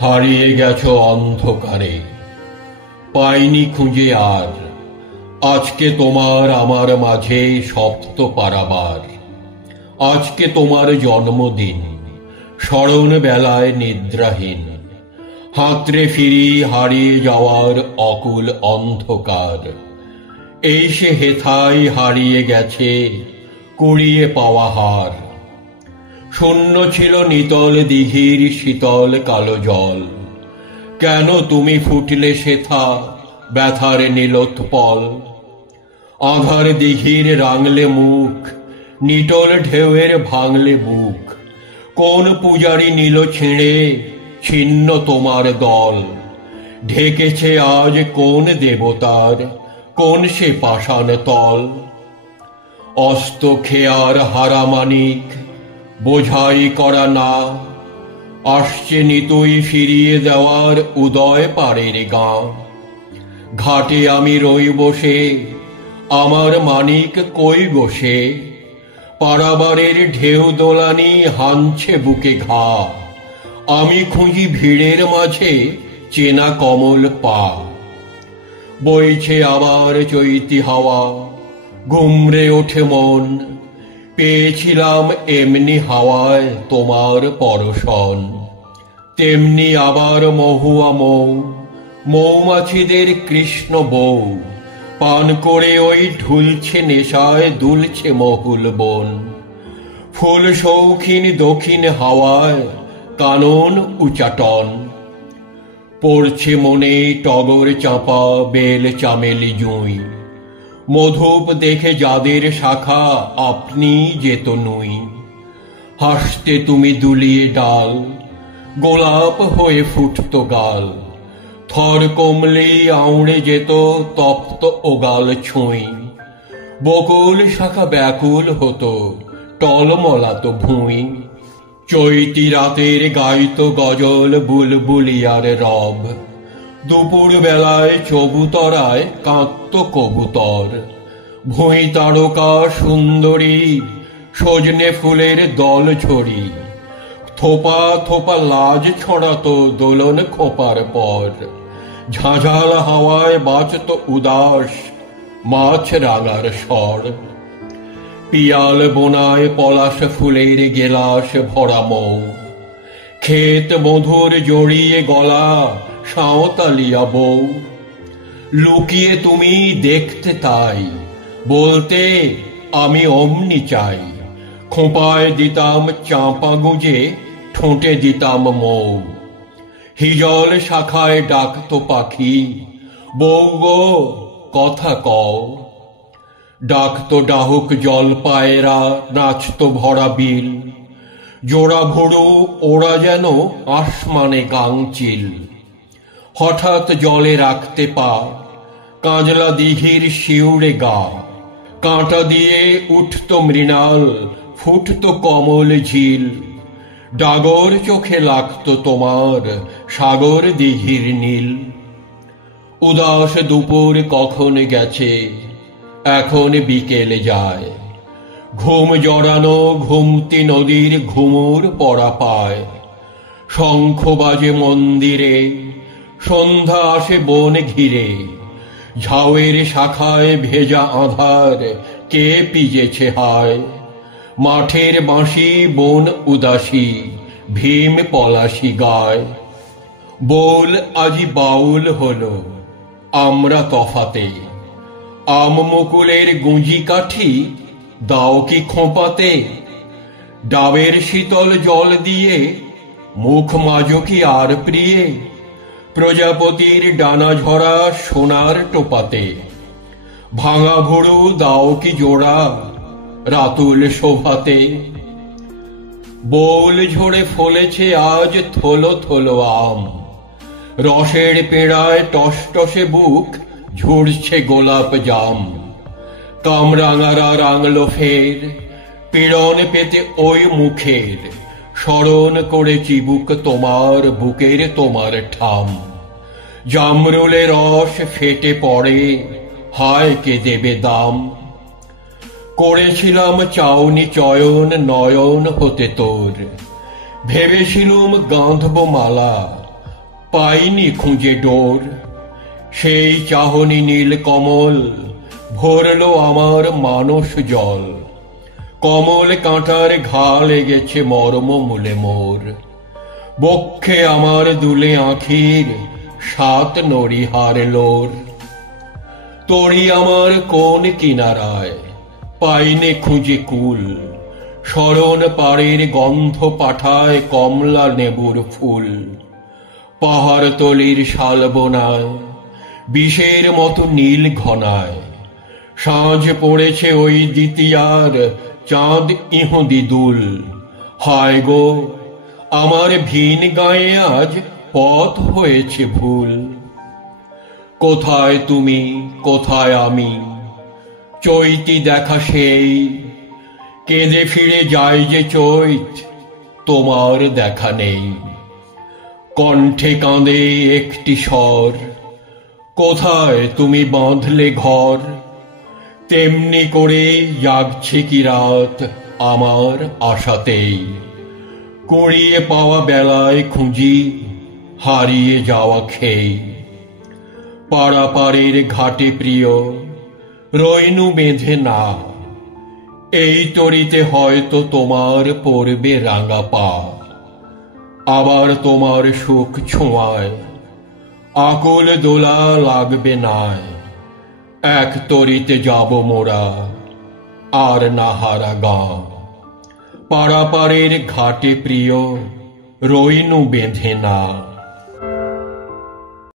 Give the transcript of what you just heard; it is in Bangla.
হারিয়ে গেছো অন্ধকারে, পাইনি খুঁজে আর আজকে তোমার আমার মাঝে সপ্ত পারাবার। আজকে তোমার জন্মদিন, স্মরণ বেলায় নিদ্রাহীন, হাতড়ে ফিরি হারিয়ে যাওয়ার অকুল অন্ধকার। এই সে হেথায় হারিয়ে গেছে কুড়িয়ে পাওয়া হার। শূন্য ছিল নিতল দিঘির শীতল কালো জল, কেন তুমি ফুটলে সেথা ব্যথার নীলোৎপল। আঁধার দিঘির রাঙলে মুখ, নিটল ঢেউয়ের ভাঙলে বুক, কোন পূজারি নিল ছিঁড়ে ছিন্ন তোমার দল। ঢেকেছে আজ কোন দেবতার কোন সে পাষাণ তল। অস্ত খেয়ার হারামানিক বোঝাই করা না, আসছে নিতুই ফিরিয়ে দেওয়ার উদয় পাড়ের গাঁ। ঘাটে আমি রই বসে, আমার মানিক কই বসে, পারাবারের ঢেউ দোলানি হানছে বুকে ঘা। আমি খুঁজি ভিড়ের মাঝে চেনা কমল পা। বইছে আবার চৈতি হাওয়া, ঘুমরে ওঠে মন, পেয়েছিলাম এমনি হাওয়ায় তোমার পরশন। তেমনি আবার মহুয়া মৌ, মৌমাছিদের কৃষ্ণ বউ, পান করে ওই ঢুলছে নেশায় দুলছে মহুল বন। ফুল শৌখিন দক্ষিণ হাওয়ায় কানন উচাটন, পড়ছে মনে টগর চাঁপা বেল চামেলি জুঁই। মধুপ দেখে যাদের শাখা আপনি যেত নুই। হাসতে তুমি দুলিয়ে ডাল, গোলাপ হয়ে ফুটত গাল, থর কমলে আউড়ে যেত তপ্ত ওগাল ছুঁই। বকুল শাখা ব্যাকুল হতো টলমলাত ভুঁই। চৈতি রাতের গাইত গজল বুলবুলিয়ার রব, দুপুর বেলায় চবুতরায় কাঁদত কবুতর। ভুঁই তারকা সুন্দরী সজনে ফুলের দল ঝরি, থোপা থোপা লাজ ছড়াতো দোলন খোপার পর। ঝাঁঝাল হাওয়ায় বাজত উদাস মাছ রাঙার স্বর। পিয়াল বোনায় পলাশ ফুলের গেলাস ভরা মৌ, ক্ষেত মধুর জড়িয়ে গলা সাঁওতালিয়া বউ। লুকিয়ে তুমি দেখতে তাই, বলতে আমি অমনি চাই। খোঁপায় দিতাম চাঁপা গুঁজে, ঠোঁটে দিতাম মৌ। হিজল শাখায় ডাকত পাখি, বউ গো কথা কও। ডাকত ডাহুক জল পায়রা, নাচত ভরা বিল, জোড়া ভুরু ওরা যেন আসমানে গাংচিল। হঠাৎ জলে রাখতে পা, কাঁজলা দিঘির শিউরে গা। কাঁটা দিয়ে উঠত মৃণাল, ফুটত কমল ঝিল। ডাগর চোখে লাগত তোমার সাগর দিঘির নীল। উদাস দুপুর কখন গেছে, এখন বিকেলে যায়। ঘুম জড়ানো ঘুমতি নদীর ঘুমুর পড়া পায়। শঙ্খ বাজে মন্দিরে, সন্ধ্যা আসে বন ঘিরে। ঝাউয়ের শাখায় ভেজা আধার কে পিজেছে হায়। মাঠের বাঁশি বন উদাসী, ভীম পলাশি গায়। বোল আজি বাউল হলো আমরা তফাতে, আম মুকুলের গুঁজি কাঠি দাও কি খোঁপাতে। ডাবের শীতল জল দিয়ে মুখ মাজো কি আর প্রিয়ে। প্রজাপতির ডানা ঝরা সোনার টোপাতে, ভাঙা ভুরু দাও কি জোড়া রাতুল শোভাতে। বোল ঝরে ফলেছে আজ থলো থলো আম, রসের পেড়ায় টসটসে বুক ঝুরছে গোলাপ জাম। কামরাঙারা রাঙল ফের, পীড়ন পেতে ওই মুখের। স্মরণ করে চিবুক তোমার বুকের তোমার ঠাম। জামরুলে রস ফেটে পড়ে, হায় কে দেবে দাম। করেছিলাম চাউনি চয়ন নয়ন হতে তোর, ভেবেছিলুম গাঁধব মালা পাইনি খুঁজে ডোর। সেই চাহনি নীল কমল ভরল আমার মানস জল। কমল কাঁটার ঘা লেগেছে মর্ম মূলে মোর। বক্ষে আমার দুলে আঁখির সাত নড়িহার লোর। তরি আমার কোন কিনারায় পাইনে খুঁজে কুল। শরণ পাড়ের গন্ধ পাঠায় কমলা নেবুর ফুল। পাহাড় তলির শালবনায় বিষের মতো নীল ঘনায়। সাঁঝ পড়েছে ওই দ্বিতীয়ার চাঁদ ইহুদি দুল। হায় গো আমার ভিন গায়ে আজ পথ হয়েছে ভুল। কোথায় তুমি কোথায় আমি চৈতি দেখা সেই। কেঁদে ফিরে যায় যে চৈত তোমার দেখা নেই। কণ্ঠে কাঁদে একটি স্বর, কোথায় তুমি বাঁধলে ঘর। তেমনি করে জাগছে কি রাত আমার আশাতেই। কুড়িয়ে পাওয়া বেলায় খুঁজি হারিয়ে যাওয়া খেই। পাড়াপাড়ের ঘাটে প্রিয় রইনু বেঁধে না। এই তরিতে হয়তো তোমার পড়বে রাঙা পা। আবার তোমার সুখ ছোঁয়ায় আকুল দোলা লাগবে নাই। এক তরিতে যাব মোরা আর না হারা গা। পাড়াপাড়ের ঘাটে প্রিয় রইনু বেঁধে না।